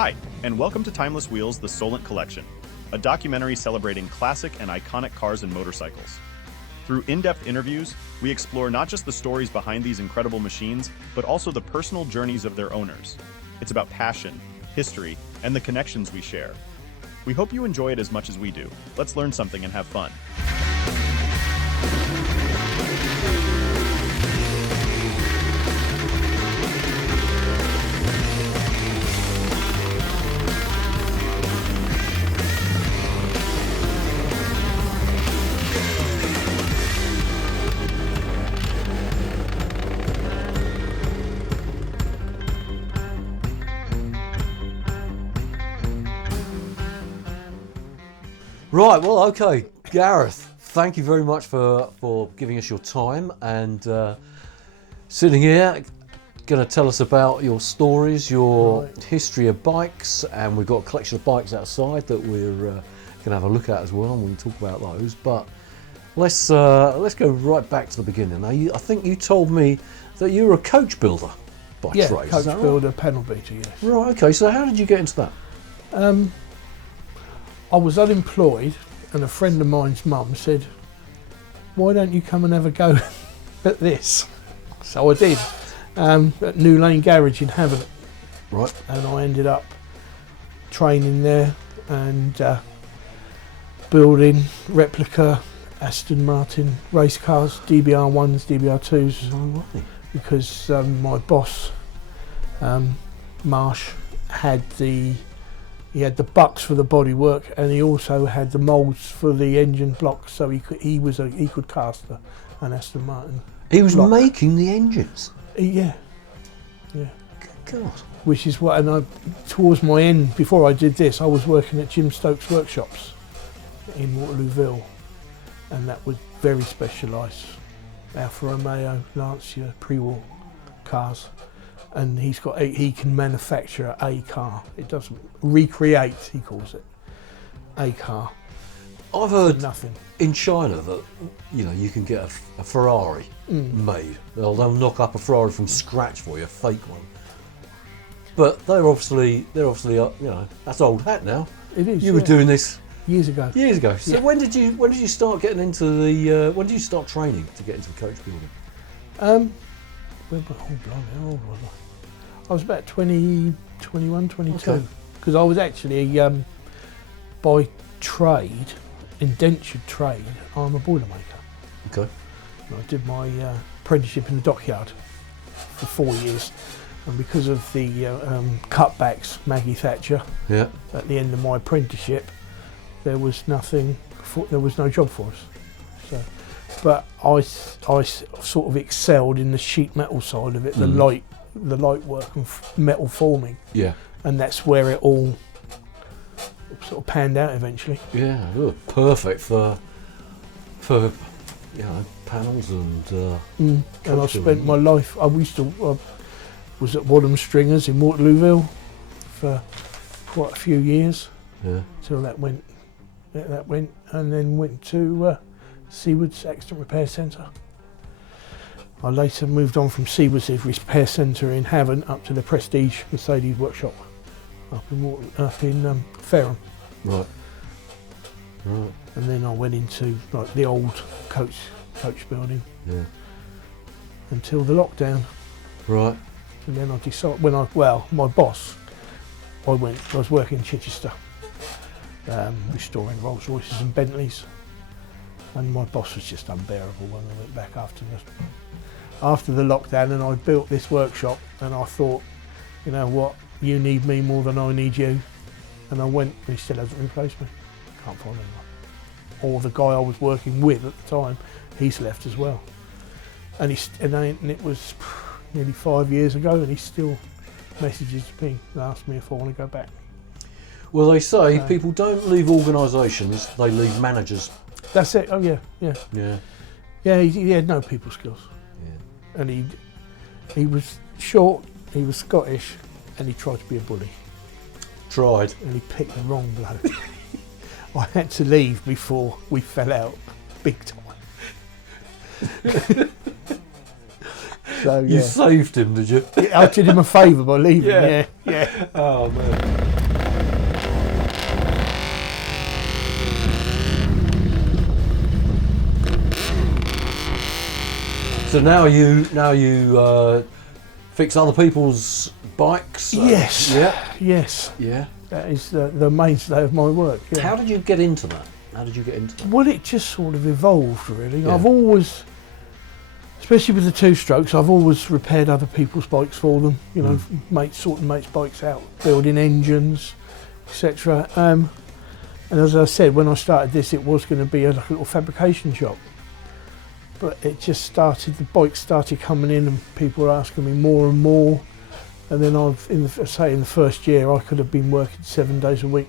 Hi, and welcome to Timeless Wheels, the Solent Collection, a documentary celebrating classic and iconic cars and motorcycles. Through in-depth interviews, we explore not just the stories behind these incredible machines, but also the personal journeys of their owners. It's about passion, history, and the connections we share. We hope you enjoy it as much as we do. Let's learn something and have fun. Right, well, okay, Gareth, thank you very much for giving us your time and sitting here, going to tell us about your stories, your history of bikes, and we've got a collection of bikes outside that we're going to have a look at as well, and we'll talk about those. But let's go right back to the beginning. Now, I think you told me that you were a coach builder by trade. Yeah, coach builder, panel beater, yes. Right, okay, so how did you get into that? I was unemployed and a friend of mine's mum said, why don't you come and have a go at this? So I did, at New Lane Garage in Havant. Right. And I ended up training there and building replica Aston Martin race cars, DBR1s, DBR2s. Oh, right. Because my boss, Marsh, he had the bucks for the bodywork, and he also had the moulds for the engine blocks, so he could cast an Aston Martin. He was block. making the engines. Yeah. Good God. Which is what, and towards my end, before I did this, I was working at Jim Stokes Workshops in Waterlooville, and that was very specialised. Alfa Romeo, Lancia, pre-war cars. And he can manufacture a car. It doesn't recreate, he calls it, a car. I've heard nothing in China that you can get a Ferrari made. They'll knock up a Ferrari from scratch for you, a fake one. But they're obviously that's old hat now. It is. You were doing this years ago. So yeah. when did you start getting into the? When did you start training to get into the coach building? How old was I? I was about 20, 21, 22. Okay. Because I was actually, by trade, indentured trade, I'm a boilermaker. Okay. And I did my apprenticeship in the dockyard for 4 years. And because of the cutbacks, Maggie Thatcher, Yeah. at the end of my apprenticeship, there was no job for us. So, but I sort of excelled in the sheet metal side of it, the light work and metal forming. Yeah. And that's where it all sort of panned out eventually. Yeah. Perfect for panels and. And I spent my life. I was at Wadham Stringers in Waterlooville for quite a few years. Yeah. Till that went, and then went to Seawards Accident Repair Centre. I later moved on from Seawards Repair Centre in Havant up to the Prestige Mercedes workshop up in Ferret. Right. And then I went into like the old coach building. Yeah. Until the lockdown. Right. And then I decided my boss, I was working in Chichester, restoring Rolls Royces and Bentleys. And my boss was just unbearable when I went back after the lockdown, and I built this workshop, and I thought, you know what, you need me more than I need you. And I went, and he still hasn't replaced me. Can't find anyone. Or the guy I was working with at the time, he's left as well. And it was nearly 5 years ago, and he still messages me and asks me if I want to go back. Well, they say people don't leave organisations; they leave managers. That's it. Oh yeah. Yeah, he had no people skills. Yeah. And he was short, he was Scottish, and he tried to be a bully. Tried. And he picked the wrong bloke. I had to leave before we fell out, big time. So, you saved him, did you? I did him a favour by leaving. Yeah. Oh man. So now you fix other people's bikes. Yes. Yeah. Yes. Yeah. That is the mainstay of my work. Yeah. How did you get into that? Well, it just sort of evolved, really. Yeah. I've always, especially with the two-strokes, I've always repaired other people's bikes for them. You know, sorting mates' bikes out, building engines, etc. And as I said, when I started this, it was going to be like a little fabrication shop. But it just started. The bikes started coming in, and people were asking me more and more. And then in the first year, I could have been working 7 days a week.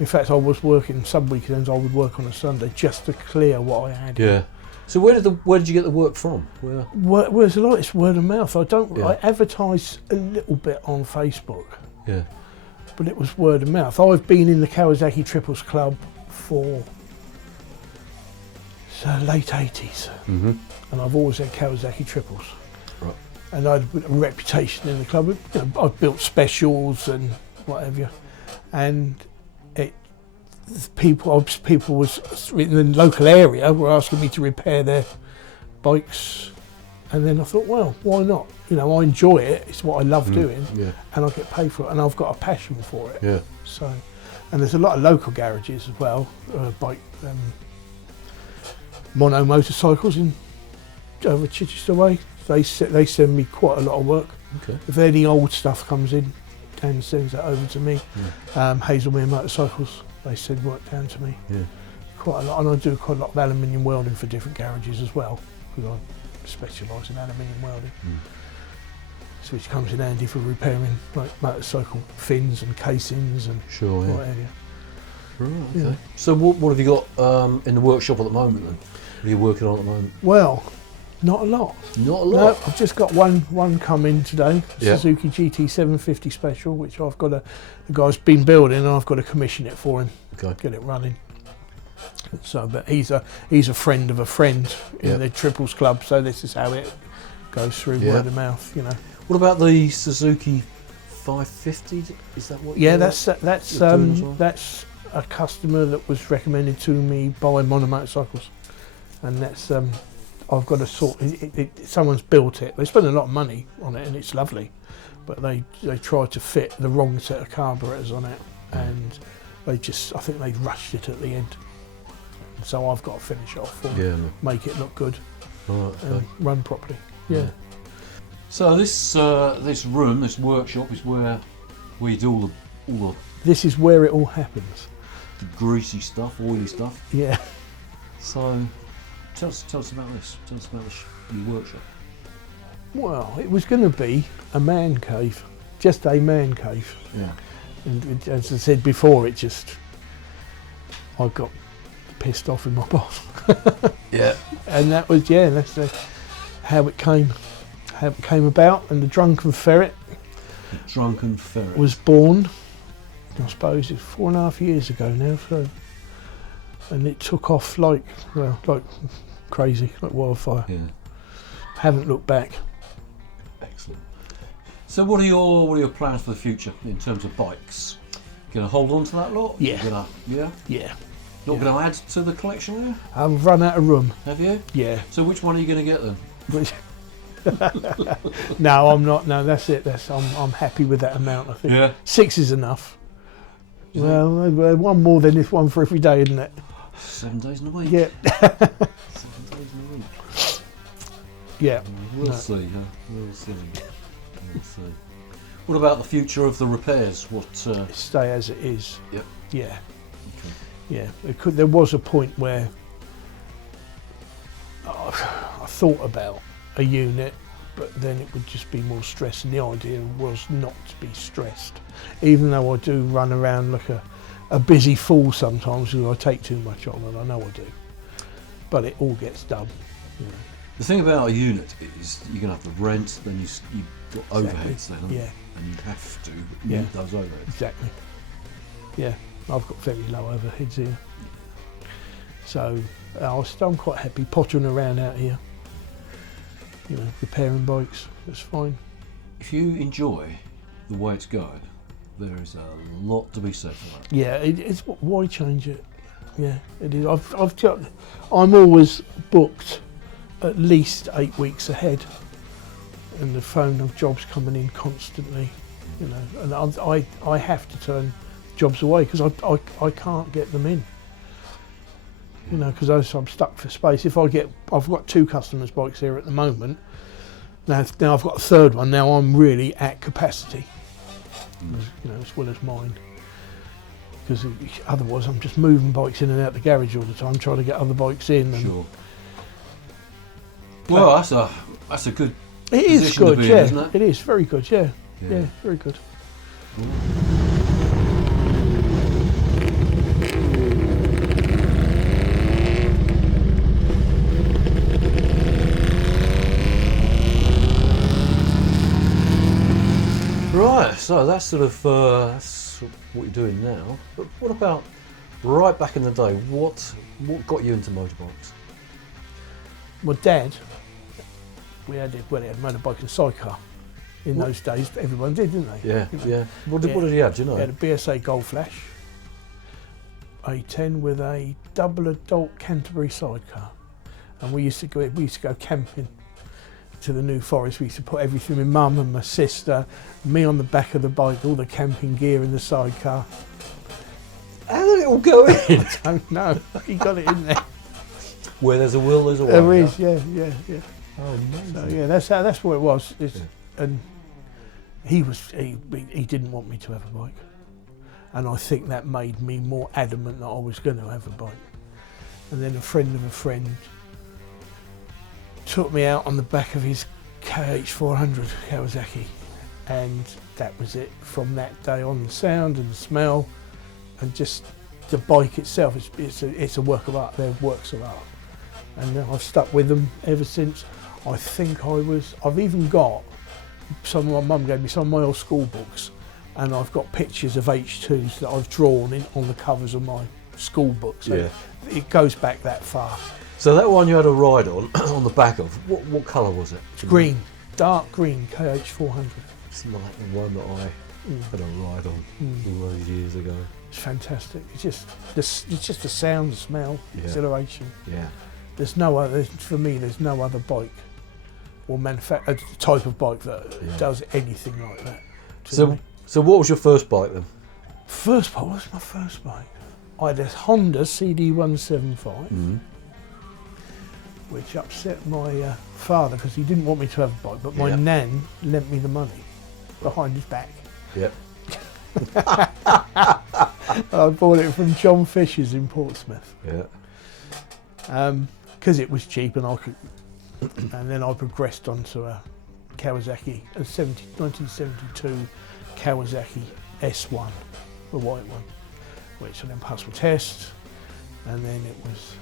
In fact, I was working some weekends. I would work on a Sunday just to clear what I had. Yeah. So where did you get the work from? There's a lot. It's word of mouth. Yeah. I advertise a little bit on Facebook. Yeah. But it was word of mouth. I've been in the Kawasaki Triples Club for the late 80s. Mm-hmm. And I've always had Kawasaki Triples. Right. And I had a reputation in the club. You know, I've built specials and whatever. And people was in the local area were asking me to repair their bikes. And then I thought, well, why not? You know, I enjoy it. It's what I love doing. Yeah. And I get paid for it. And I've got a passion for it. Yeah. So, and there's a lot of local garages as well, bike mono motorcycles in over Chichester way. They send me quite a lot of work. Okay. If any old stuff comes in, Dan sends that over to me. Yeah. Hazelmere Motorcycles, they send work down to me. Yeah. Quite a lot, and I do quite a lot of aluminium welding for different garages as well, because I specialise in aluminium welding. So which comes in handy for repairing like motorcycle fins and casings and sure, yeah. whatever. Right, okay. Yeah. So what have you got in the workshop at the moment then? What are you working on at the moment? Well, not a lot. Not a lot? No, I've just got one coming today, Yeah. Suzuki GT 750 Special, which I've got the guy's been building and I've got to commission it for him, Okay. get it running. So, but he's a friend of a friend in Yep. the Triples Club, so this is how it goes through Yeah. word of mouth, you know. What about the Suzuki 550? Is that what? Yeah, you're that's doing as well? that's a customer that was recommended to me by Mono Motorcycles, and that's I've got to sort. Someone's built it. They spent a lot of money on it, and it's lovely, but they tried to fit the wrong set of carburetors on it, and I think they rushed it at the end. So I've got to finish it off for them, make it look good, Right, okay. and run properly. Yeah. So this room, this workshop, is where we do all the This is where it all happens. greasy stuff, oily stuff. Yeah. So tell us about this. Tell us about your workshop. Well, it was going to be a man cave, just a man cave. Yeah. And as I said before, I got pissed off with my boss. Yeah. And that's how it came about. And the Drunken Ferret The drunken ferret was born, I suppose it's 4.5 years ago now. So, and it took off like crazy, like wildfire. Yeah. Haven't looked back. Excellent. So what are your plans for the future in terms of bikes? Gonna hold on to that lot? Yeah. Yeah. Not Yeah. gonna add to the collection, are you? I've run out of room. Have you? Yeah. So which one are you gonna get then? Which- No, I'm not. No, that's it. I'm happy with that amount. I think Yeah. 6 is enough. Is Well, one more than this one for every day, isn't it? 7 days in a week. Yeah. 7 days in a week. Yeah. We'll No. see. Huh? We'll see. We'll see. What about the future of the repairs? Stay as it is. Yep. Yeah. Okay. Yeah. There was a point where I thought about a unit, but then it would just be more stress, and the idea was not to be stressed. Even though I do run around like a busy fool sometimes because I take too much on, and I know I do. But it all gets done. You know. The thing about a unit is you're going to have to rent, then you've got Exactly. overheads then, haven't you? Yeah. And you have to Yeah. meet those overheads. Exactly. Yeah, I've got very low overheads here. So I'm quite happy pottering around out here. You know, repairing bikes, that's fine. If you enjoy the way it's going, there is a lot to be said for that. Yeah, it's why change it? Yeah, it is. I'm always booked at least 8 weeks ahead, and the phone of jobs coming in constantly, you know, and I have to turn jobs away because I can't get them in, you know, because I'm stuck for space. I've got 2 customers' bikes here at the moment. Now I've got a third one. Now I'm really at capacity, you know, as well as mine. Because otherwise I'm just moving bikes in and out the garage all the time, trying to get other bikes in. And sure. Well, that's a good. It is position good, to be yeah. in, isn't it? It is very good, yeah. Yeah, very good. Right, so that's sort of that's what you're doing now. But what about right back in the day? What got you into motorbikes? My dad, he had a motorbike and sidecar. In those days, everyone did, didn't they? Yeah, You know? yeah. What did he have? Do you know? He had a BSA Gold Flash, A10 with a double adult Canterbury sidecar, and we used to go camping to the New Forest. We used to put everything, my mum and my sister, me on the back of the bike, all the camping gear in the sidecar. How did it all go in? I don't know. He got it in there. Where there's a will, there's a way. There is, yeah. Oh, amazing. So yeah, that's what it was. And he didn't want me to have a bike, and I think that made me more adamant that I was going to have a bike. And then a friend of a friend took me out on the back of his KH400 Kawasaki, and that was it. From that day on, the sound and the smell, and just the bike itself, it's a work of art. They're works of art, and I've stuck with them ever since. I think I've even got my mum gave me some of my old school books, and I've got pictures of H2s that I've drawn in on the covers of my school books. So it goes back that far. So that one you had a ride on the back of, what colour was it? It's green, dark green KH400. It's like the one that I had a ride on all those years ago. It's fantastic. It's just the sound, the smell, exhilaration. Yeah. There's no other, for me, there's no other bike or type of bike that does anything like that. So what was your first bike then? What was my first bike? I had a Honda CD175, which upset my father because he didn't want me to have a bike, but my nan lent me the money behind his back. Yep. I bought it from John Fisher's in Portsmouth. Yeah. Because it was cheap and I could. And then I progressed onto a Kawasaki, a 1972 Kawasaki S1, the white one, which I then passed my test, and then it was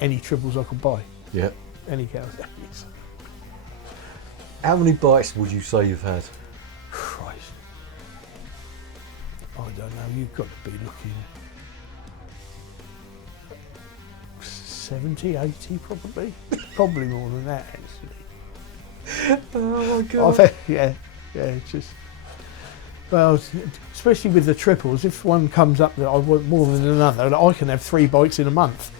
any triples I could buy. Yeah. Any Kawasaki's. How many bikes would you say you've had? Christ. I don't know, you've got to be looking 70, 80 probably. Probably more than that actually. Oh my God. It's just, well, especially with the triples, if one comes up that I want more than another, I can have 3 bikes in a month.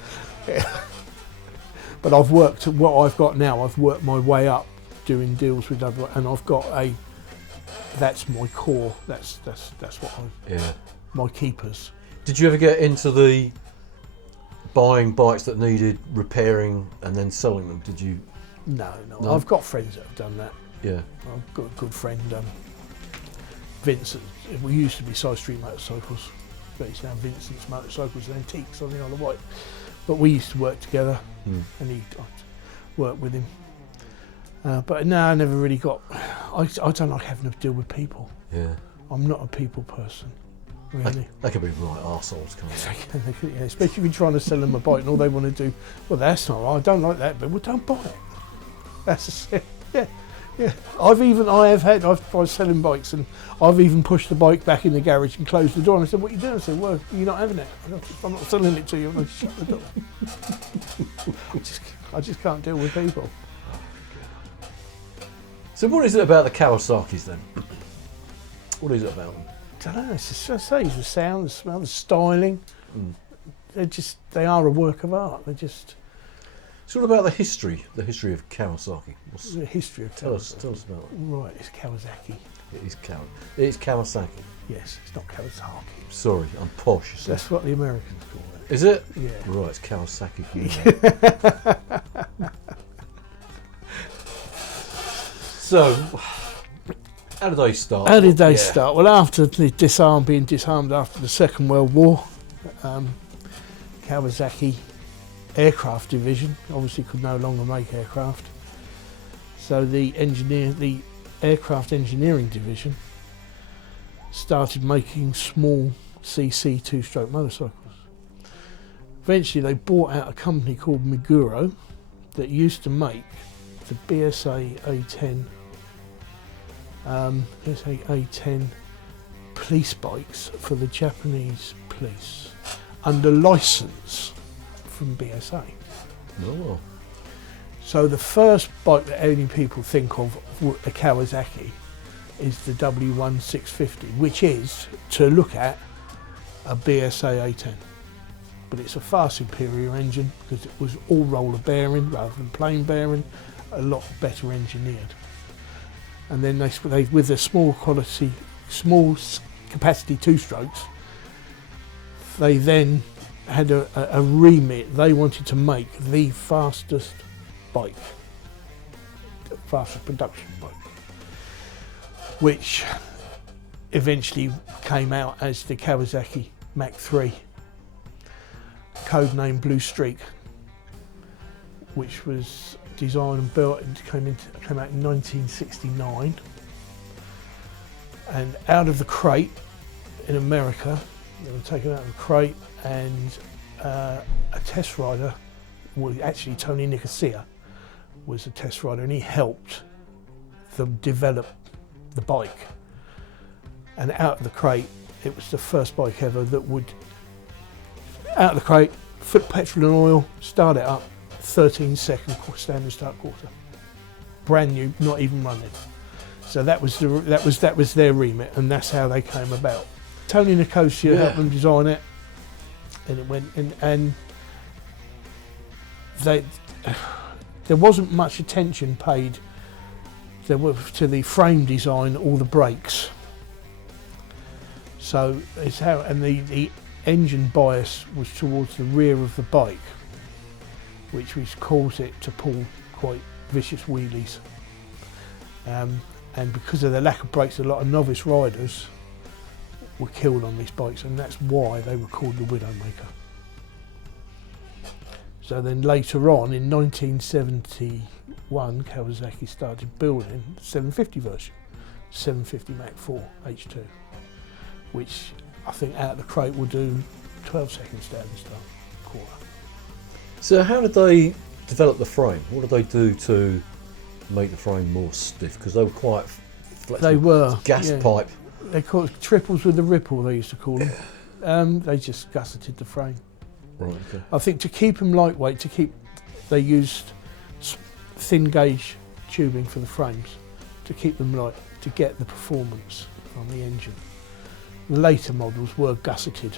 But I've worked, what I've got now, I've worked my way up doing deals with other, and I've got that's my core, that's what my keepers. Did you ever get into the buying bikes that needed repairing and then selling them? Did you? No. I've got friends that have done that. Yeah. I've got a good friend, Vincent. We used to be Side Street Motorcycles, but it's now Vincent's Motorcycles and Antiques on the Isle of Wight. But we used to work together, and I worked with him. But no, I never really got. I don't like having to deal with people. Yeah. I'm not a people person. Really. They can be right arseholes, can't they? Yeah, especially if you're trying to sell them a bike and all they want to do, well, that's not right, I don't like that, but well, don't buy it. That's yeah. I was selling bikes and I've even pushed the bike back in the garage and closed the door. And I said, "What are you doing?" I said, "Well, you're not having it. I'm not selling it to you." And I shut the door. I just can't deal with people. So what is it about the Kawasaki's then? What is it about them? I don't know, it's the sound, the smell, the styling. They are a work of art. So what about the history of Kawasaki? The history of Tell us about it. Right, it's Kawasaki. It's Kawasaki. Yes, it's not Kawasaki. Sorry, I'm posh. You see. That's what the Americans call it. Is it? Yeah. Right, it's Kawasaki for you. So, how did they start? How did they start? Well, after the being disarmed after the Second World War, Kawasaki Aircraft Division obviously could no longer make aircraft. So the Aircraft Engineering Division started making small CC two-stroke motorcycles. Eventually they bought out a company called Meguro that used to make the BSA A10 police bikes for the Japanese police under license from BSA. Oh. So the first bike that only people think of a Kawasaki is the W1650, which is, to look at, a BSA A10. But it's a far superior engine because it was all roller bearing rather than plain bearing, a lot better engineered. And then they with the small capacity two-strokes, they then had a remit. They wanted to make the fastest bike, the fastest production bike, which eventually came out as the Kawasaki Mach 3, codename Blue Streak, which was designed and built and came out in 1969. And out of the crate in America, they were taken out of the crate, and a test rider, well, actually Tony Nicosia was a test rider, and he helped them develop the bike. And out of the crate, it was the first bike ever that would, out of the crate, put petrol and oil, start it up, 13-second standard start quarter, brand new, not even running. So that was their remit, and that's how they came about. Tony Nicosia helped them design it, and it went in, and there wasn't much attention paid to the frame design or the brakes. So it's how, and the engine bias was towards the rear of the bike, which caused it to pull quite vicious wheelies. And because of the lack of brakes, a lot of novice riders were killed on these bikes, and that's why they were called the Widowmaker. So then later on, in 1971, Kawasaki started building the 750 version, 750 Mach 4 H2, which I think out of the crate will do 12-second standard start quarter. So how did they develop the frame? What did they do to make the frame more stiff? Because they were quite flexible. They were. Gas pipe. They called it triples with the ripple, they used to call them. They just gusseted the frame. Right, okay. I think to keep them lightweight, they used thin gauge tubing for the frames to keep them light, to get the performance from the engine. The later models were gusseted.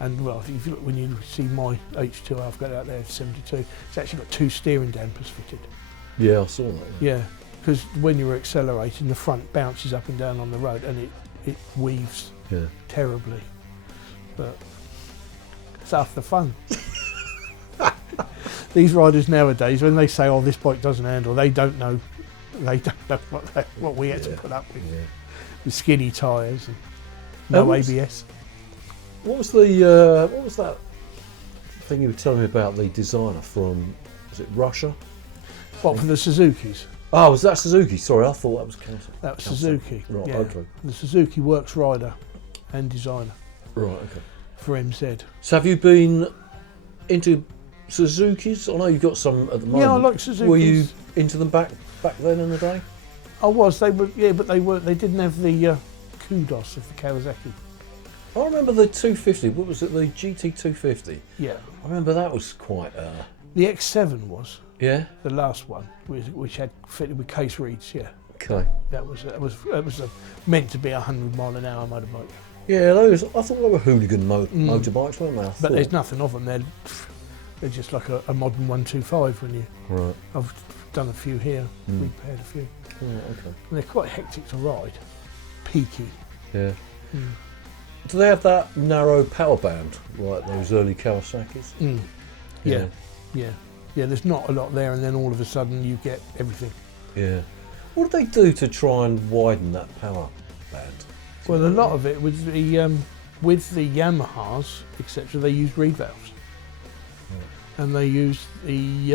And well, if you look, when you see my H2, I've got it out there, 72, it's actually got 2 steering dampers fitted. Yeah, I saw that. Yeah, because when you're accelerating, the front bounces up and down on the road, and it weaves terribly. But it's half the fun. These riders nowadays, when they say, "Oh, this bike doesn't handle," they don't know what we had to put up with. Yeah. With skinny tyres and no ABS. What was that thing you were telling me about, the designer from, was it Russia? What, for the Suzukis? Oh, was that Suzuki? Sorry, I thought that was Kawasaki. That was Suzuki. Right, yeah. okay. The Suzuki works rider and designer. Right, okay. For MZ. So have you been into Suzukis? I know you've got some at the moment. Yeah, I like Suzukis. Were you into them back then in the day? I was. They were. Yeah, but they didn't have the kudos of the Kawasaki. I remember the 250. What was it? The GT 250. Yeah. I remember that was quite. The X7 was. Yeah. The last one, which had fitted with case reeds. Yeah. Okay. That was meant to be a 100-mile-an-hour motorbike. Yeah, those. I thought they were hooligan motorbikes, weren't they? But there's nothing of them. They're They're just like a modern 125 when you. Right. I've done a few here, repaired a few. Oh, okay. And they're quite hectic to ride, peaky. Yeah. Do they have that narrow power band like those early Kawasaki's? Yeah. There's not a lot there, and then all of a sudden you get everything. Yeah. What did they do to try and widen that power band? Well, a lot of it was with the Yamahas, etc. They used reed valves, and they used the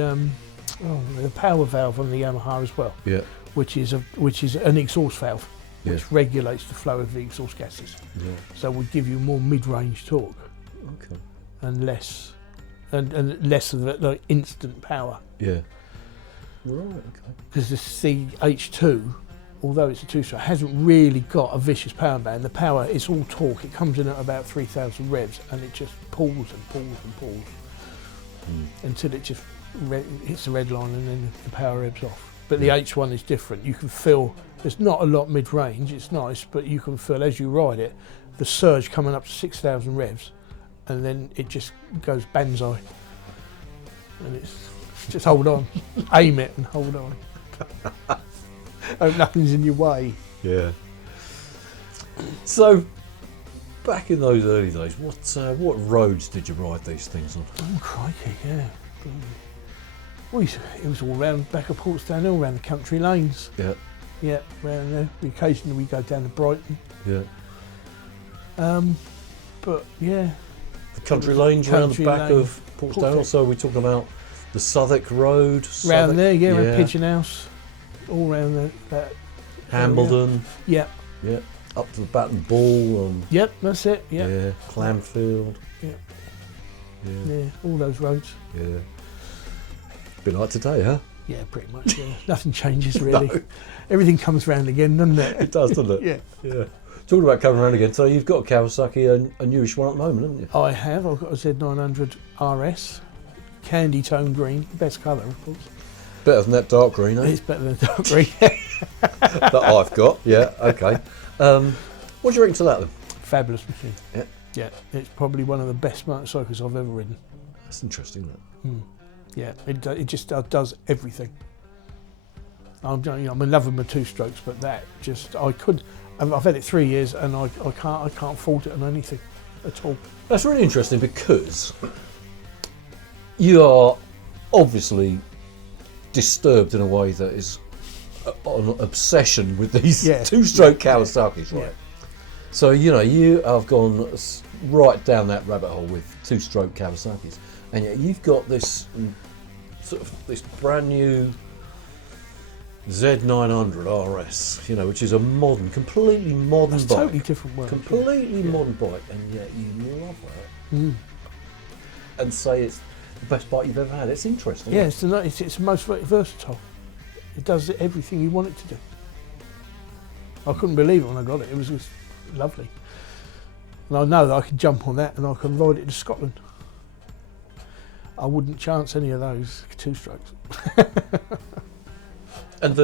power valve on the Yamaha as well. Yeah. Which is an exhaust valve, which Yeah. regulates the flow of the exhaust gases. Yeah. So it would give you more mid-range torque Okay. and less of the like, instant power. Yeah. Right. Okay. Because the CH2, although it's a two-stroke, hasn't really got a vicious power band. The power, it's all torque. It comes in at about 3,000 revs, and it just pulls and pulls and pulls until it just hits the red line, and then the power ebbs off. But the H1 is different. You can feel there's not a lot mid-range. It's nice, but you can feel as you ride it, the surge coming up to 6,000 revs, and then it just goes banzai, and it's just hold on, aim it and hold on. Hope nothing's in your way. Yeah. So, back in those early days, what roads did you ride these things on? Oh crikey, yeah. Well, it was all round back of Portsdown Hill, around the country lanes. Yeah. Yeah, round there. Occasionally we go down to Brighton. Yeah. But yeah. The country lanes around the back of Portsdown. So we're talking about the Southwark Road. Round there, yeah, around Pigeon House. All round that. Hambledon. Yeah. Yeah. Up to the Baton Ball. Yep, that's it. Yep. Yeah. Clamfield. Yeah. Yeah. Yeah, all those roads. Yeah. Bit like today, huh? Yeah, pretty much. Yeah. Nothing changes really. No. Everything comes round again, doesn't it? It does, doesn't it? Yeah. Yeah. Talking about coming around again, so you've got a Kawasaki, a newish one at the moment, haven't you? I have. I've got a Z900 RS, candy tone green, best colour, of course. Better than that dark green, eh? It's better than dark green. That I've got. Yeah. Okay. What do you reckon to that then? Fabulous machine. Yeah. Yeah, it's probably one of the best motorcycles I've ever ridden. That's interesting, isn't it? Yeah, it just does everything. I'm in love with my two-strokes, but that just I've had it 3 years and I can't fault it on anything at all. That's really interesting because you are obviously disturbed in a way that is an obsession with these two-stroke Kawasaki's, right? Yeah. So you have gone right down that rabbit hole with two-stroke Kawasaki's, and yet you've got this sort of this brand new Z900 RS, which is a modern, completely modern bike. Totally different world. Completely modern bike, and yet you love that. And say it's the best bike you've ever had. It's interesting. Yeah, it's the most versatile. It does everything you want it to do. I couldn't believe it when I got it. It was just lovely. And I know that I could jump on that and I can ride it to Scotland. I wouldn't chance any of those two-strokes. And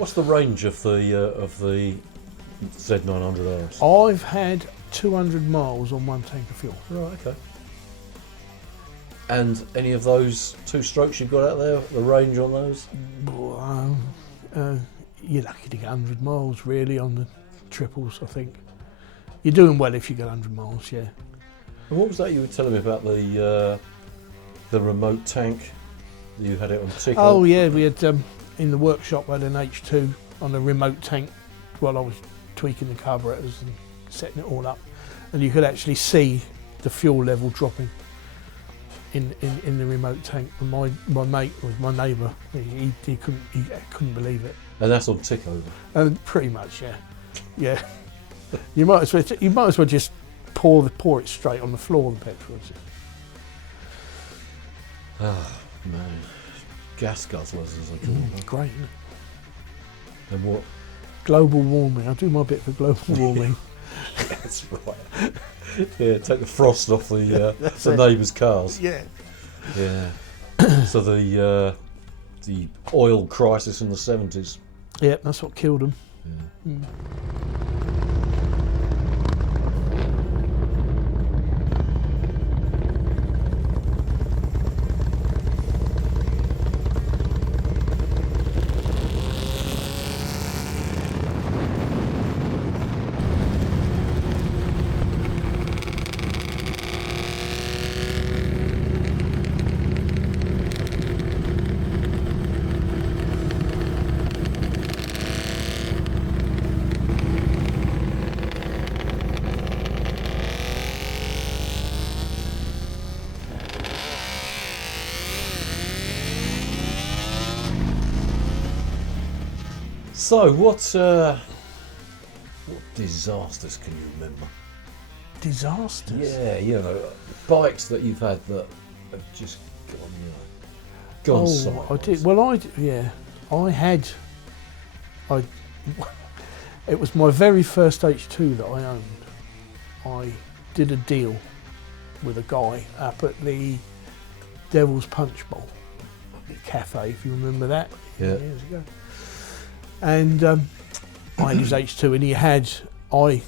what's the range of the Z900 RS? I've had 200 miles on one tank of fuel. Right, okay. And any of those two-strokes you've got out there, the range on those? You're lucky to get 100 miles really on the triples, I think. You're doing well if you get 100 miles, yeah. And what was that you were telling me about the remote tank? You had it on tickle? Oh yeah, we had in the workshop I had an H2 on a remote tank while I was tweaking the carburetors and setting it all up, and you could actually see the fuel level dropping in the remote tank. And my mate was my neighbour. He couldn't believe it. And that's on tick over. And pretty much, yeah. You might as well just pour it straight on the floor. The petrol. Ah, man. Gas guzzlers, as they call them. Great, isn't it? And what? Global warming. I do my bit for global warming. That's right. Yeah, take the frost off the neighbours' cars. Yeah. Yeah. So the oil crisis in the 70s. Yeah, that's what killed them. Yeah. So, what disasters can you remember? Disasters? Yeah, you know, bikes that you've had that have just gone sideways. I did. Well, it was my very first H2 that I owned. I did a deal with a guy up at the Devil's Punch Bowl cafe, if you remember that, Yeah. years ago. And I had his H2, and I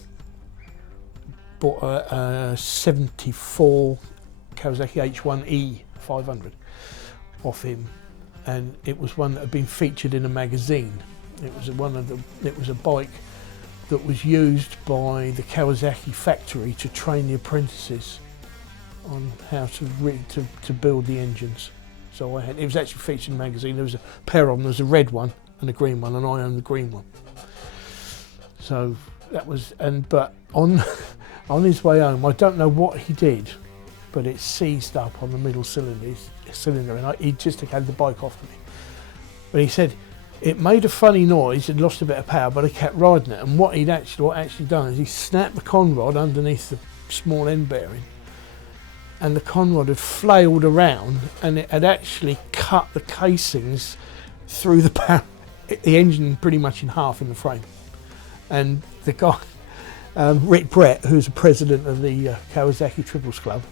bought a 74 Kawasaki H01E 500 off him, and it was one that had been featured in a magazine. It was a bike that was used by the Kawasaki factory to train the apprentices on how to build the engines. So it was actually featured in a magazine. There was a pair of them. There was a red one and a green one, and I owned the green one. So that was, but on his way home, I don't know what he did, but it seized up on the middle cylinder, and he just had the bike off me. But he said it made a funny noise, it lost a bit of power, but I kept riding it. And what actually done is he snapped the con rod underneath the small end bearing, and the con rod had flailed around, and it had actually cut the casings through the engine pretty much in half in the frame. And the guy, Rick Brett, who's the president of the Kawasaki Triples Club,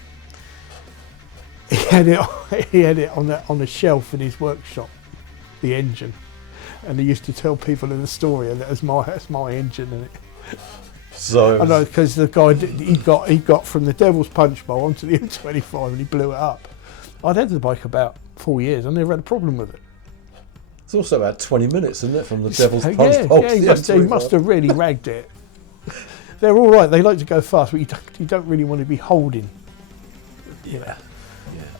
he had it on a shelf in his workshop, the engine, and he used to tell people in the story that that's my engine in it. So I know, because the guy he got from the Devil's Punch Bowl onto the M25 and he blew it up. I'd had the bike about 4 years. I never had a problem with it. it's also about 20 minutes, isn't it, from the Devil's Punch? Yeah, he must have really ragged it. They're all right. They like to go fast, but you don't really want to be holding,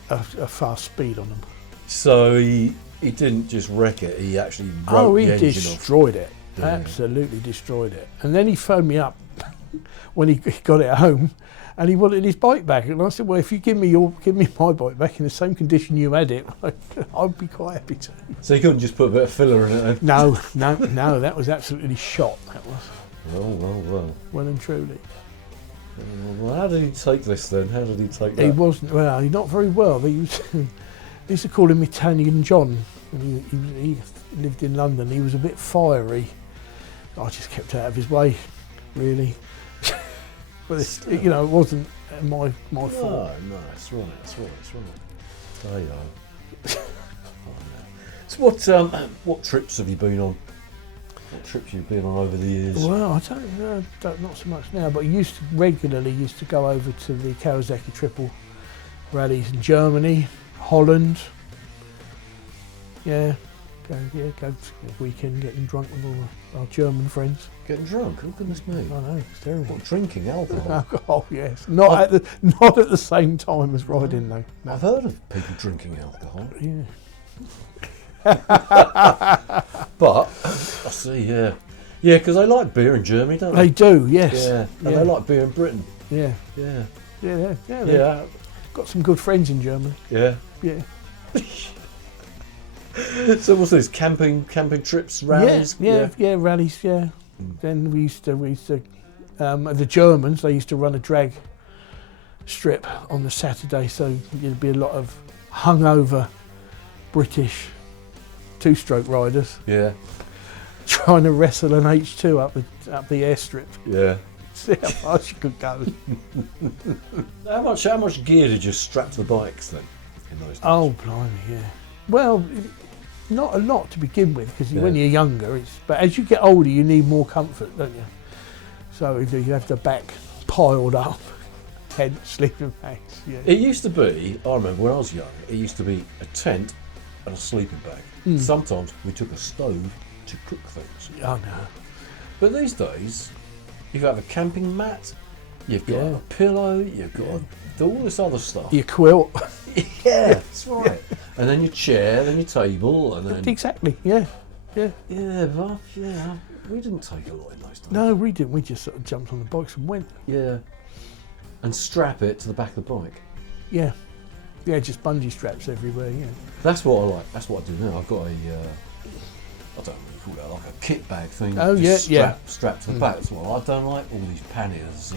a fast speed on them. So he didn't just wreck it. He actually wrote the engine off. Destroyed it. Yeah. Absolutely destroyed it. And then he phoned me up when he got it home, and he wanted his bike back. And I said, "Well, if you give me my bike back in the same condition you had it, I'd be quite happy to." So you couldn't just put a bit of filler in it? No, that was absolutely shot. That was. Well. Well and truly. Well, how did he take this then? How did he take that? He wasn't, well, not very well. They used to call him Italian John. He lived in London. He was a bit fiery. I just kept out of his way, really. But it wasn't my fault. No, that's right. There you are. So what trips have you been on? What trips you've been on over the years? Well, I don't know, not so much now, but I regularly used to go over to the Kawasaki Triple rallies in Germany, Holland. Go for a weekend getting drunk with all our German friends. Getting drunk? Oh goodness me! I know, it's terrible. What, drinking alcohol? Alcohol, yes. Not at the same time as riding though. No. I've heard of people drinking alcohol. Yeah. But I see, yeah, because they like beer in Germany, don't they? They do, yes. Yeah, and they like beer in Britain. Yeah. Yeah. Got some good friends in Germany. Yeah. Yeah. So what's this? Camping trips, rallies? Yeah, rallies. Yeah. Then we used to the Germans. They used to run a drag strip on the Saturday, so there'd be a lot of hungover British two-stroke riders. Yeah. Trying to wrestle an H2 up the airstrip. Yeah. See how far she could go. How much gear did you strap to the bikes then in those days? Oh, blimey, yeah. Well, not a lot to begin with, because when you're younger, but as you get older, you need more comfort, don't you? So you have the back piled up, head, sleeping bags. Yeah. It used to be, I remember when I was young, it used to be a tent and a sleeping bag. Sometimes we took a stove to cook things. Oh no. But these days, you have a camping mat, you've got a pillow, you've got all this other stuff. Your quilt. Yeah, that's right. And then your chair, then your table, and then... Exactly, yeah. Yeah, but we didn't take a lot in those days. No, we didn't. We just sort of jumped on the bikes and went. Yeah. And strap it to the back of the bike. Yeah. Yeah, just bungee straps everywhere, yeah. That's what I like. That's what I do now. I've got I don't know what you call that, like a kit bag thing. Oh, just yeah. strapped to the back as well. I don't like all these panniers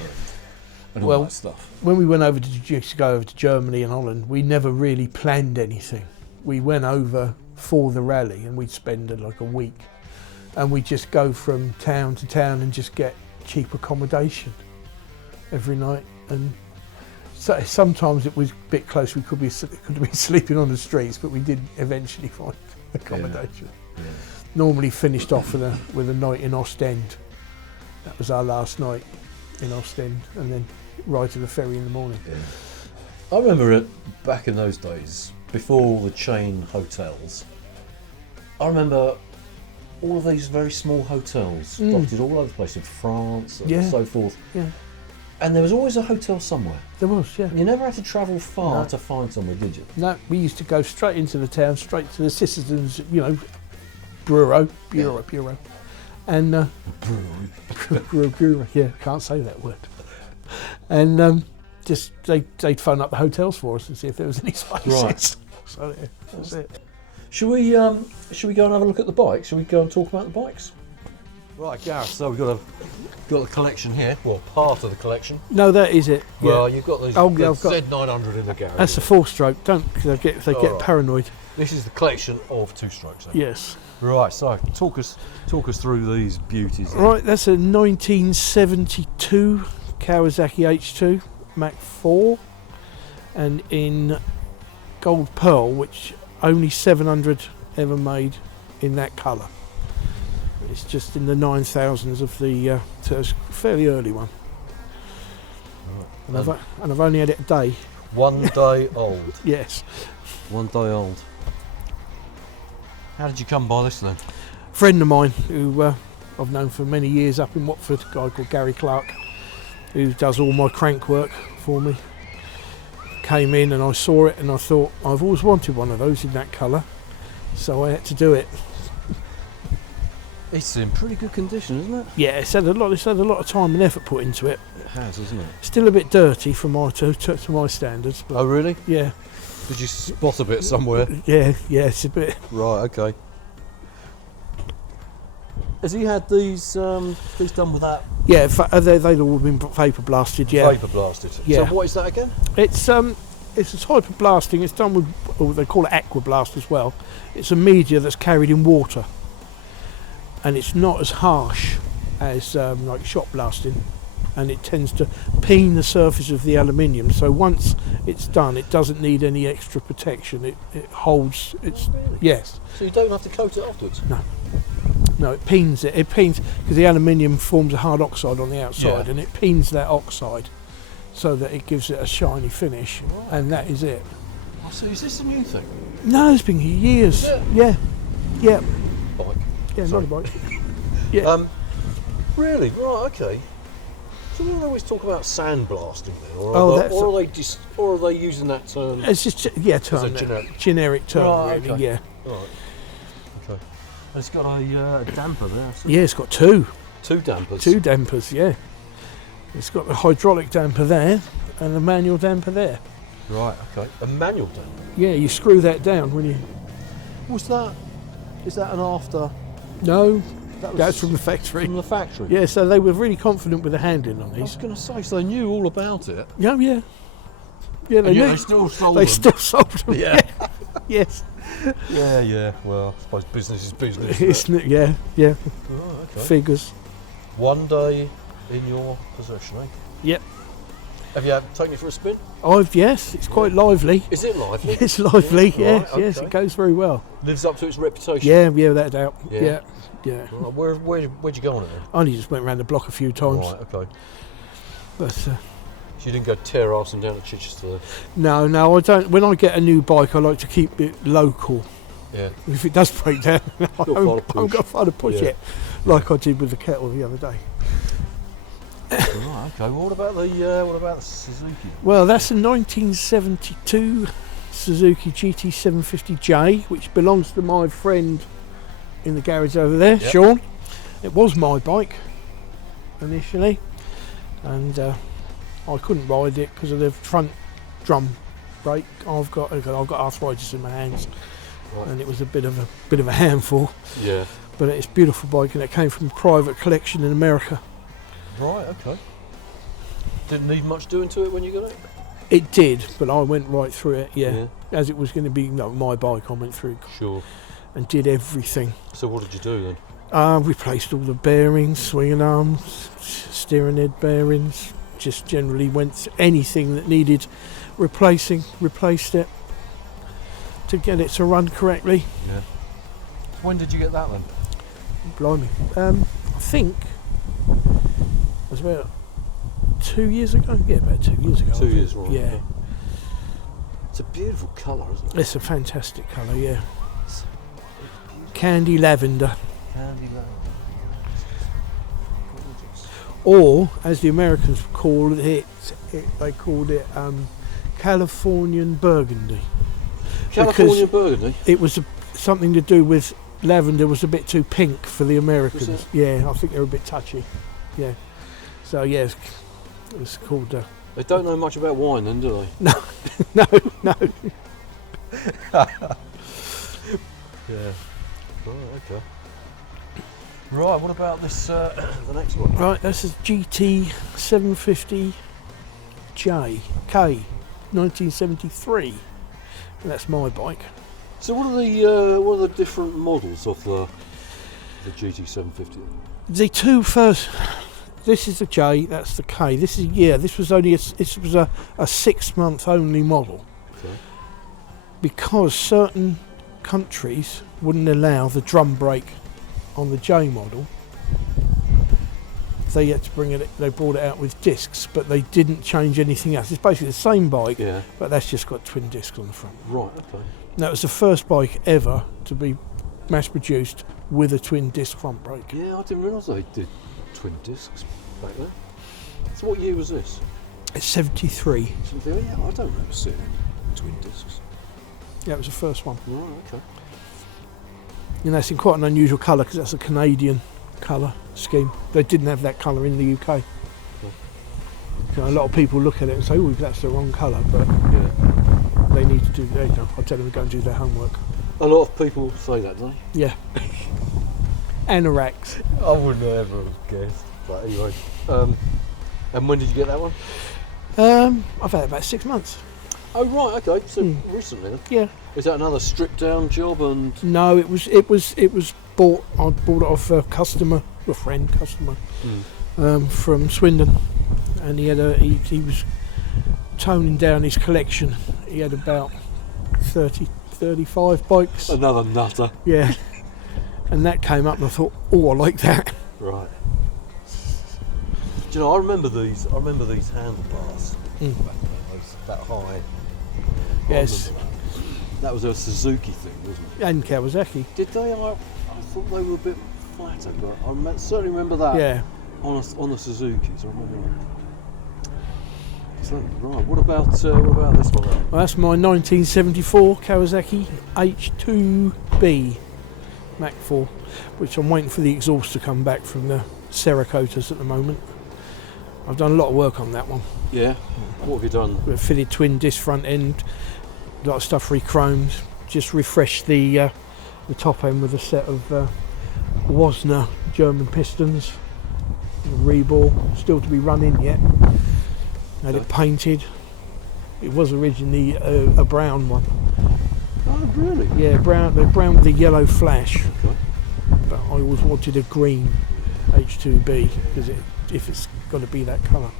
and all Well, that stuff. when we went over to go over to Germany and Holland, we never really planned anything. We went over for the rally and we'd spend like a week, and we'd just go from town to town and just get cheap accommodation every night. And so sometimes it was a bit close. We could be sleeping on the streets, but we did eventually find accommodation. Yeah. Normally finished off with a night in Ostend. That was our last night in Ostend, and then ride to the ferry in the morning. Yeah. I remember it back in those days, before all the chain hotels. I remember all of these very small hotels dotted all over the place in France and so forth. Yeah. And there was always a hotel somewhere. There was, yeah. You never had to travel far No. to find somewhere, did you? No, we used to go straight into the town, straight to the citizens, bureau, and bureau, yeah, can't say that word. And just they'd phone up the hotels for us and see if there was any spaces. Right. So yeah, that's it. Should we go and have a look at the bikes? Should we go and talk about the bikes? Right, Gareth. So we've got the collection here. Well, part of the collection. No, that is it. Yeah. Well, you've got these I've got Z900 in the garage. That's a 4-stroke. Don't they get Alright. paranoid? This is the collection of 2-strokes. Then. Yes. Right. So talk us through these beauties. Then. Right, that's a 1972 Kawasaki H2 Mach 4, and in gold pearl, which only 700 ever made in that colour. It's just in the 9,000s of the so it's a fairly early one. Right. And I've only had it a day. 1 day old. Yes. 1 day old. How did you come by this then? A friend of mine who I've known for many years up in Watford, a guy called Gary Clark, who does all my crank work for me, came in and I saw it and I thought, I've always wanted one of those in that colour, so I had to do it. It's in pretty good condition, isn't it? Yeah, it's had a lot of time and effort put into it. It has, isn't it? Still a bit dirty for my to my standards. But Oh, really? yeah, Did you spot a bit somewhere? yeah, it's a bit. Right, okay. Has he had these done with that? Yeah, they'd all been vapor blasted. Yeah, Vapor blasted. Yeah. So what is that again? it's a type of blasting. It's done with, or they call it aqua blast as well. It's a media that's carried in water, and it's not as harsh as like shot blasting, and it tends to peen the surface of the aluminium. So once it's done, it doesn't need any extra protection. It holds. It's yes. So you don't have to coat it afterwards? No, it peens it. It peens because the aluminium forms a hard oxide on the outside, Yeah. and it peens that oxide so that it gives it a shiny finish, and that is it. Oh, so is this a new thing? No, it's been years. Yeah, yeah, Bike. yeah. Sorry. Not a bike. Yeah. Really? Right, okay. So we always talk about sandblasting then, or Oh, are that's or are they using that term? It's just term, generic term, Right, really. okay. Yeah, Right. Okay. And it's got a damper there. yeah. It's got two dampers. dampers. Yeah, it's got the hydraulic damper there and the manual damper there. Right. Okay. A manual damper. Yeah, you screw that down when you. Was that? Is that an after? No, That was that's from the factory. from the factory. Yeah, so they were really confident with the handling on I was these. going to say, so they knew all about it. Yeah, yeah. Yeah, they And yet knew. they still sold They them. still sold them. Yeah. Yes. Yeah, yeah. Well, I suppose business is business. Isn't it? Yeah, yeah. Oh, okay. Figures. 1 day in your possession, eh? Yep. Have you taken it for a spin? Yes, it's quite lively. Is it lively? It's lively, Yeah, yes, right, yes, okay. it goes very well. Lives up to its reputation. Yeah, without doubt. Yeah. Yeah, yeah. Right, where'd you go on it then? I only just went around the block a few times. Right, okay. But So you didn't go tear arse and down to Chichester? no, I don't. When I get a new bike, I like to keep it local. Yeah. If it does break down, I'm find a push. going to find a push Yeah. it, like I did with the kettle the other day. Right, okay. Well, what about the Suzuki? Well, that's a 1972 Suzuki GT750J, which belongs to my friend in the garage over there, Yep. Sean. It was my bike initially, and I couldn't ride it because of the front drum brake. I've got arthritis in my hands, Right. and it was a bit of a handful. Yeah. But it's a beautiful bike, and it came from a private collection in America. Right, okay. Didn't need much doing to it when you got it? It did, but I went right through it, yeah. As it was going to be my bike, I went through Sure. and did everything. So what did you do then? Replaced all the bearings, swinging arms, steering head bearings, just generally went anything that needed replacing, replaced it to get it to run correctly. Yeah. When did you get that then? Blimey. I think it was about 2 years ago. Yeah, about 2 years ago. 2 years, right. Yeah. It's a beautiful colour, isn't it? It's a fantastic colour, yeah. Candy lavender. Candy lavender. Or, as the Americans called it, they called it Californian burgundy. California burgundy? It was something to do with lavender was a bit too pink for the Americans. Yeah, I think they were a bit touchy. Yeah. So, yeah, it's called... They don't know much about wine then, do they? No, no. Yeah. Right, okay. Right, what about this, the next one? Right, this is GT 750J, K, 1973. And that's my bike. So what are the different models of the GT750? The two first... This is the J, that's the K. This was only a 6 month only model. Okay. Because certain countries wouldn't allow the drum brake on the J model. They had to bring it. They brought it out with discs, but they didn't change anything else. It's basically the same bike, but that's just got twin discs on the front. Right. Okay. And that was the first bike ever to be mass produced with a twin disc front brake. Yeah, I didn't realise they did twin discs back then. So what year was this? It's 73. Yeah, I don't remember seeing twin discs. Yeah, it was the first one. Right, okay. And that's in quite an unusual colour because that's a Canadian colour scheme. They didn't have that colour in the UK. Okay. So a lot of people look at it and say, oh, that's the wrong colour, but they need to do, there you go, I'll tell them to go and do their homework. A lot of people say that, don't they? Yeah. Anoraks. I wouldn't have ever guessed. But anyway, and when did you get that one? I've had it about 6 months. Oh right, okay. So recently then? Yeah. Is that another stripped down job? And no, it was bought. I bought it off a customer, from Swindon, and he was toning down his collection. He had about 35 bikes. Another nutter. Yeah. And that came up, and I thought, oh, I like that. Right. Do you know, I remember these handlebars. That high. Yes. That was a Suzuki thing, wasn't it? And Kawasaki. Did they? I thought they were a bit flatter, but I certainly remember that. Yeah. On the Suzukis, I remember that. So, right. What about this one? Well, that's my 1974 Kawasaki H2B Mach 4, which I'm waiting for the exhaust to come back from the Cerakotas at the moment. I've done a lot of work on that one. Yeah. What have you done? With a fitted twin disc front end, a lot of stuff re-chromed, just refreshed the top end with a set of Wasner German pistons, rebore, still to be run in yet. Had it painted. It was originally a brown one. Oh really? Yeah, brown with a yellow flash. Okay. But I always wanted a green H2B because if it's got to be that colour.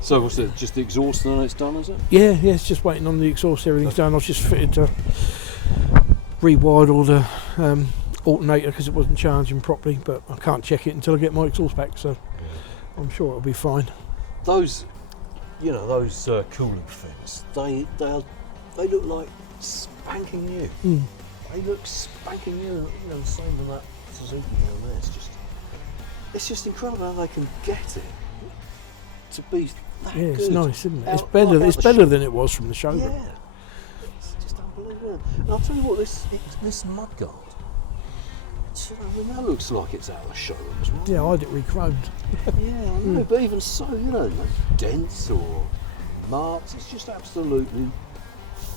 So what's it? Just the exhaust and then it's done, is it? Yeah, it's just waiting on the exhaust. Everything's done. I was just fitted to rewired all the alternator because it wasn't charging properly. But I can't check it until I get my exhaust back. So I'm sure it'll be fine. Those, cooling fins. They look like spanking new. They look spanking new. The same with that Suzuki down there. It's just incredible how they can get it to be that good. It's nice, isn't it? It's better than it was from the showroom. Yeah, it's just unbelievable. And I'll tell you what, this mudguard, that looks like it's out of the showroom as well. Yeah, I had it re-chromed. Yeah, I know, but even so, no dents or marks. It's just absolutely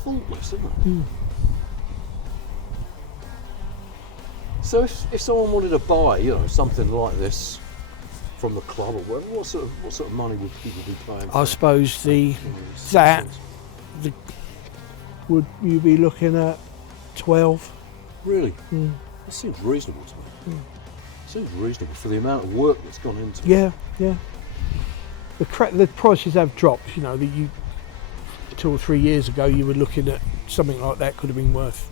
faultless, isn't it? So if someone wanted to buy, you know, something like this from the club or whatever, what sort of money would people be paying? I suppose would you be looking at 12? Really? Mm. That seems reasonable to me. Seems reasonable for the amount of work that's gone into it. Yeah, yeah. The prices have dropped. You know, 2 or 3 years ago, you were looking at something like that could have been worth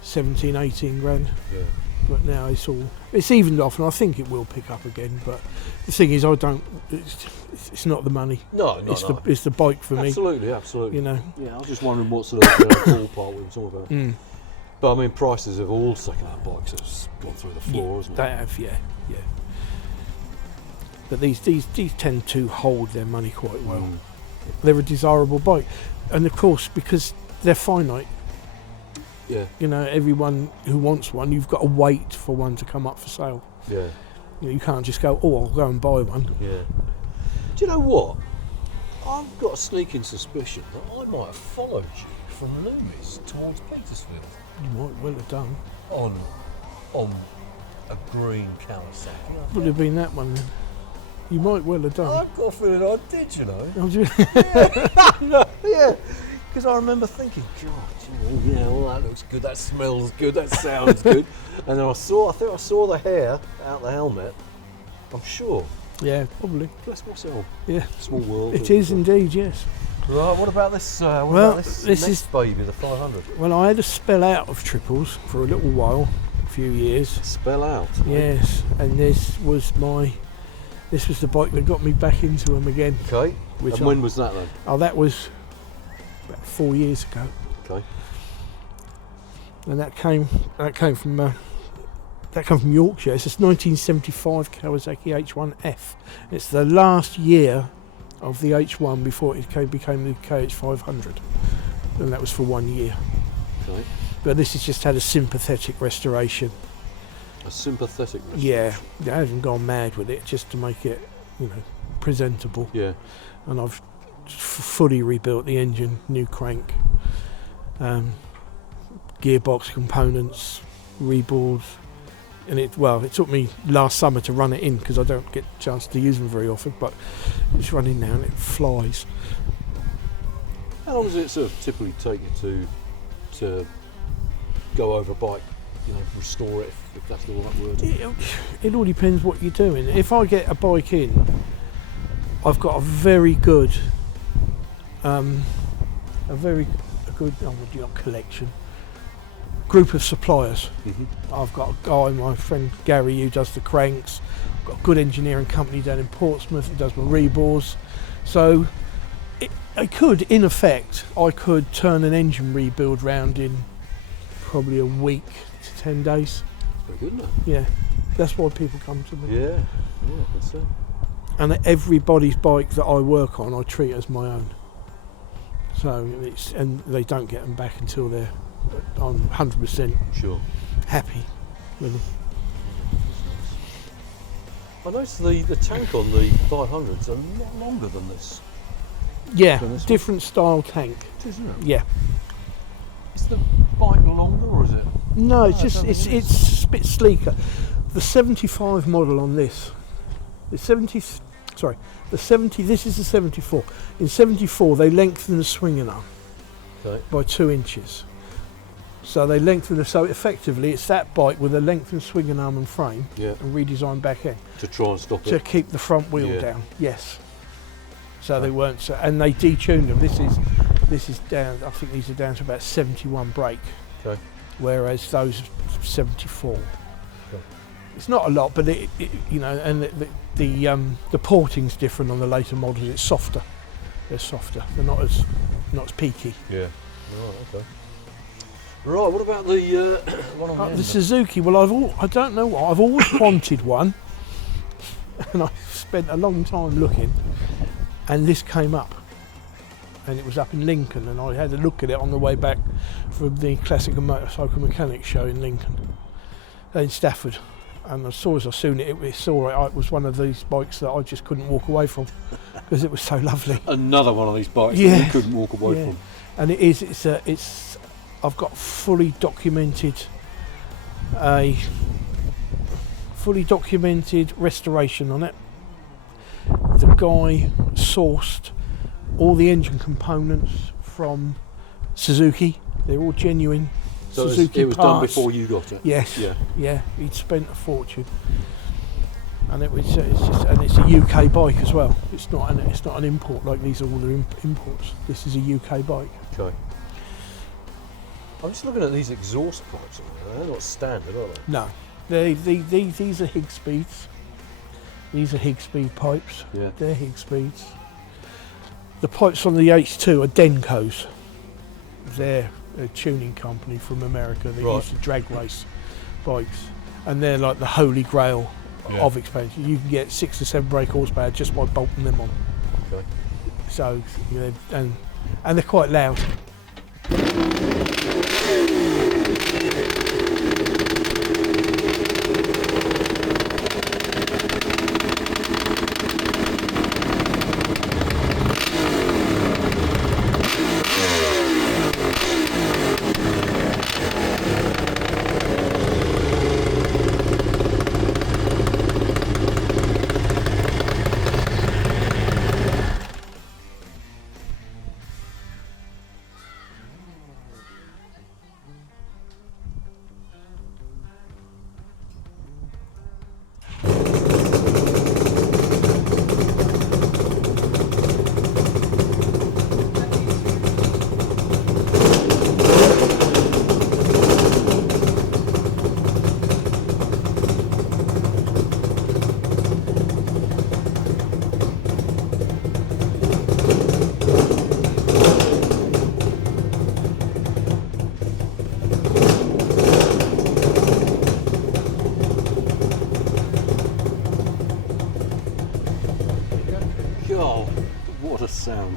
17, 18 grand. Yeah. But now it's evened off, and I think it will pick up again. But the thing is, it's not the money. No. It's the bike for me. Absolutely. You know. Yeah, I was just wondering what sort of ballpark we were talking about. Mm. But I mean, prices of all second-hand bikes have gone through the floor, hasn't it? They have, yeah. But these tend to hold their money quite well. Mm. They're a desirable bike, and of course, because they're finite. Yeah. You know, everyone who wants one, you've got to wait for one to come up for sale. Yeah. You know, you can't just go, oh, I'll go and buy one. Yeah. Do you know what? I've got a sneaking suspicion that I might have followed you from Loomis towards Petersfield. You might well have done. On a green Kawasaki. Would have been that one then. You might well have done. I've got a feeling I did, you know. Oh, do you? Yeah. Because I remember thinking, God, you know, yeah, well, that looks good, that smells good, that sounds good. And then I think I saw the hair out the helmet. I'm sure. Yeah, probably. Bless myself. Yeah. Small world. It is indeed, yes. Right, what about this? This next is baby, the 500. Well, I had a spell out of triples for a little while, a few years. Spell out. Yes, and this was the bike that got me back into them again. Okay. And when was that then? Oh, that was about 4 years ago. Okay. And that came from Yorkshire. It's this 1975 Kawasaki H1F. It's the last year of the H1 before it became the KH500, and that was for 1 year. Okay. But this has just had a sympathetic restoration. A sympathetic restoration? Yeah, I haven't gone mad with it, just to make it, you know, presentable. Yeah. And I've fully rebuilt the engine, new crank, gearbox components, reboards. And it took me last summer to run it in because I don't get a chance to use them very often, but it's running now and it flies. How long does it sort of typically take you to go over a bike, you know, restore it, if that's the right word? It all depends what you're doing. If I get a bike in, I've got a very good collection. Group of suppliers. Mm-hmm. I've got a guy, my friend Gary, who does the cranks. I've got a good engineering company down in Portsmouth who does my rebores. So I could turn an engine rebuild round in probably a week to 10 days. Very good, isn't it? Yeah, that's why people come to me. Yeah, that's it. And everybody's bike that I work on, I treat as my own. So and they don't get them back until they're on 100% sure happy with them. I noticed the tank on the 500's a lot longer than this. Yeah, different style tank. Isn't it? Yeah. Is the bike longer or is it? No, it's a bit sleeker. The 75 model on this, this is the 74. In 74 they lengthened the swinging arm by 2 inches. So they lengthened so effectively it's that bike with a lengthened swinging arm and frame and redesigned back end. To try and stop it? To keep the front wheel down, yes. So they weren't, and they detuned them. This is down, I think these are down to about 71 brake. Okay. Whereas those are 74. Okay. It's not a lot, but it you know, and the porting's different on the later models. It's softer. They're softer. They're not as peaky. Yeah. Right. Okay. Right. What about the one on the Suzuki? Well, I don't know what. I've always wanted one, and I spent a long time looking, and this came up. And it was up in Lincoln, and I had a look at it on the way back from the Classic and Motorcycle Mechanics show in Lincoln, in Stafford. And as soon as I seen it, it was one of these bikes that I just couldn't walk away from because it was so lovely. Another one of these bikes that you couldn't walk away from. And I've got fully documented a fully documented restoration on it. The guy sourced all the engine components from Suzuki. They're all genuine So Suzuki it was parts. done before you got it? Yes. Yeah. Yeah, he'd spent a fortune. And it's a UK bike as well. It's not an import like these are all the imports. This is a UK bike. Okay. I'm just looking at these exhaust pipes. They're not standard, are they? No, these are Higgs speeds. These are Higgs speed pipes. Yeah. They're Higgs speeds. The pipes on the H2 are Denko's. They're a tuning company from America. They used to drag race bikes, and they're like the holy grail of expansion. You can get 6 to 7 brake horsepower just by bolting them on. Okay. So, you know, and they're quite loud.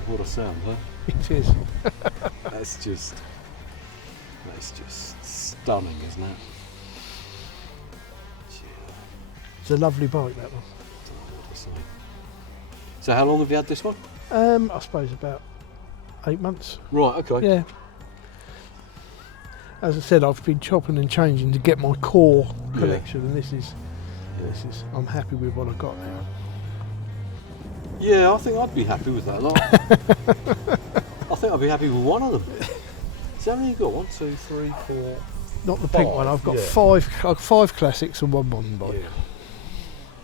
What a sound, huh? It is. That's just stunning, isn't it? It's a lovely bike, that one. What a sight. So how long have you had this one? I suppose about 8 months. Right, okay. Yeah. As I said, I've been chopping and changing to get my core collection, and this is. I'm happy with what I got now. Yeah, I think I'd be happy with that lot. I think I'd be happy with one of them. So how many you got? 1, 2, 3, 4. Not the pink one. I've got five classics and one modern bike. Yeah.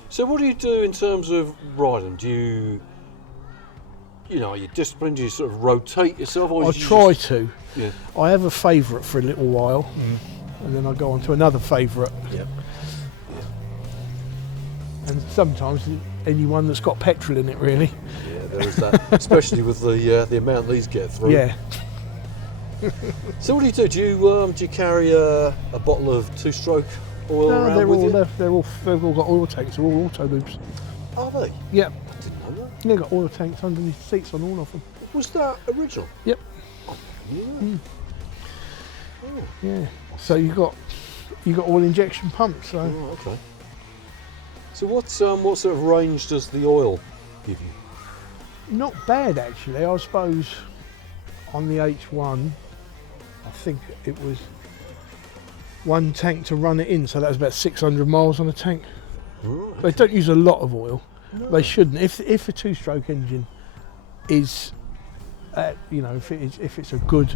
So what do you do in terms of riding? Do you know, are you disciplined? Do you sort of rotate yourself? Or I try to. Yeah. I have a favourite for a little while, and then I go on to another favourite. Yep. And sometimes anyone that's got petrol in it, really. Yeah, there is that, especially with the amount these get through. Yeah. So what do you do? Do you carry a bottle of 2-stroke oil No, around with you? they've all got oil tanks. They're all auto loops. Are they? Yep. I didn't know that. They've got oil tanks underneath the seats on all of them. Was that original? Yep. Yeah. Oh. Yeah. So you got oil injection pumps. So Oh, okay. So what sort of range does the oil give you? not bad actually. I suppose on the H1, I think it was one tank to run it in. So that was about 600 miles on a tank. Right. They don't use a lot of oil. No. They shouldn't. If a 2-stroke engine is, if it's a good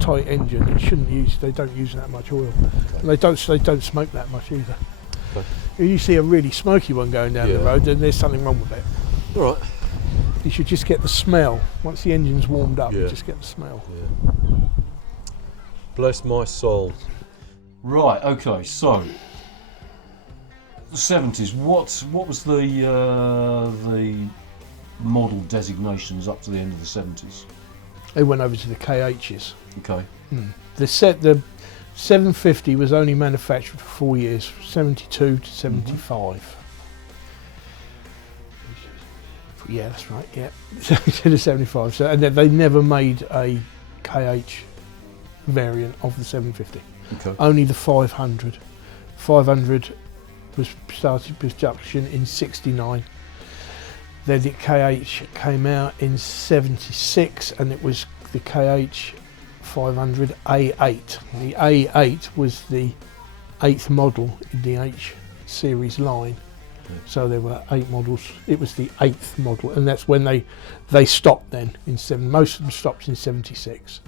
tight engine, it shouldn't use. They don't use that much oil. Okay. And they don't smoke that much either. Okay. If you see a really smoky one going down the road, then there's something wrong with it. All right. You should just get the smell. Once the engine's warmed up, you Yeah. just get the smell. Yeah. Bless my soul. Right. Okay. So the 70s. What was the model designations up to the end of the 70s? They went over to the KHs. Okay. The 750 was only manufactured for 4 years, 72 to 75. Yeah, that's right. Yeah, 72 to 75. So, and they never made a KH variant of the 750. Okay. Only the 500. 500 was started production in 69. Then the KH came out in 76, and it was the KH 500 A8. The A8 was the 8th model in the H series line. So there were 8 models. It was the 8th model, and that's when they stopped then. Most of them stopped in 76.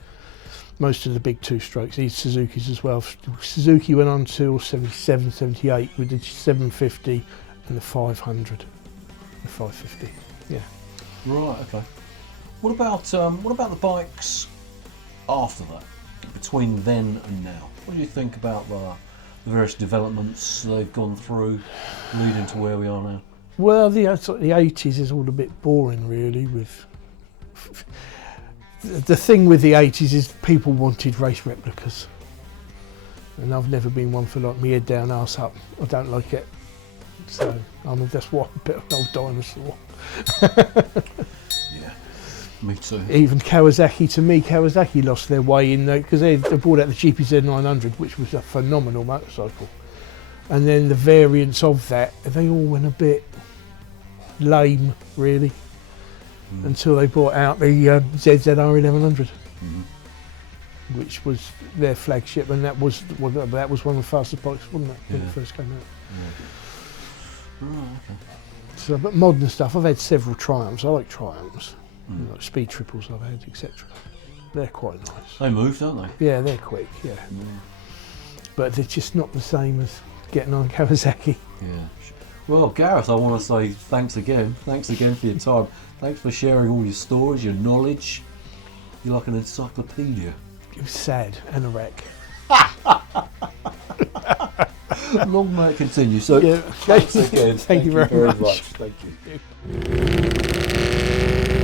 Most of the big 2-strokes, these Suzukis as well. Suzuki went on till 77, 78 with the 750 and the 500, the 550. Yeah. Right. Okay. What about the bikes after that, between then and now? What do you think about the various developments they've gone through, leading to where we are now? Well, the 80s is all a bit boring, really. With the thing with the 80s is people wanted race replicas, and I've never been one for like me head down, arse up. I don't like it, so that's why I'm a bit of an old dinosaur. Yeah, me too. Even Kawasaki, to me, Kawasaki lost their way in there because they brought out the GPZ 900, which was a phenomenal motorcycle, and then the variants of that, they all went a bit lame, really, until they brought out the ZZR 1100, which was their flagship, and that was one of the fastest bikes, wasn't it, when it first came out? Yeah. Right, okay. So, but modern stuff, I've had several Triumphs. I like Triumphs, like speed triples I've had, etc. They're quite nice. They move, don't they? Yeah, they're quick. Yeah, but they're just not the same as getting on Kawasaki. Yeah. Well, Gareth, I want to say thanks again. Thanks again for your time. Thanks for sharing all your stories, your knowledge. You're like an encyclopedia. It was sad and a wreck. Long may it continue. So, yeah. thanks again. Thank you very much. Thank you.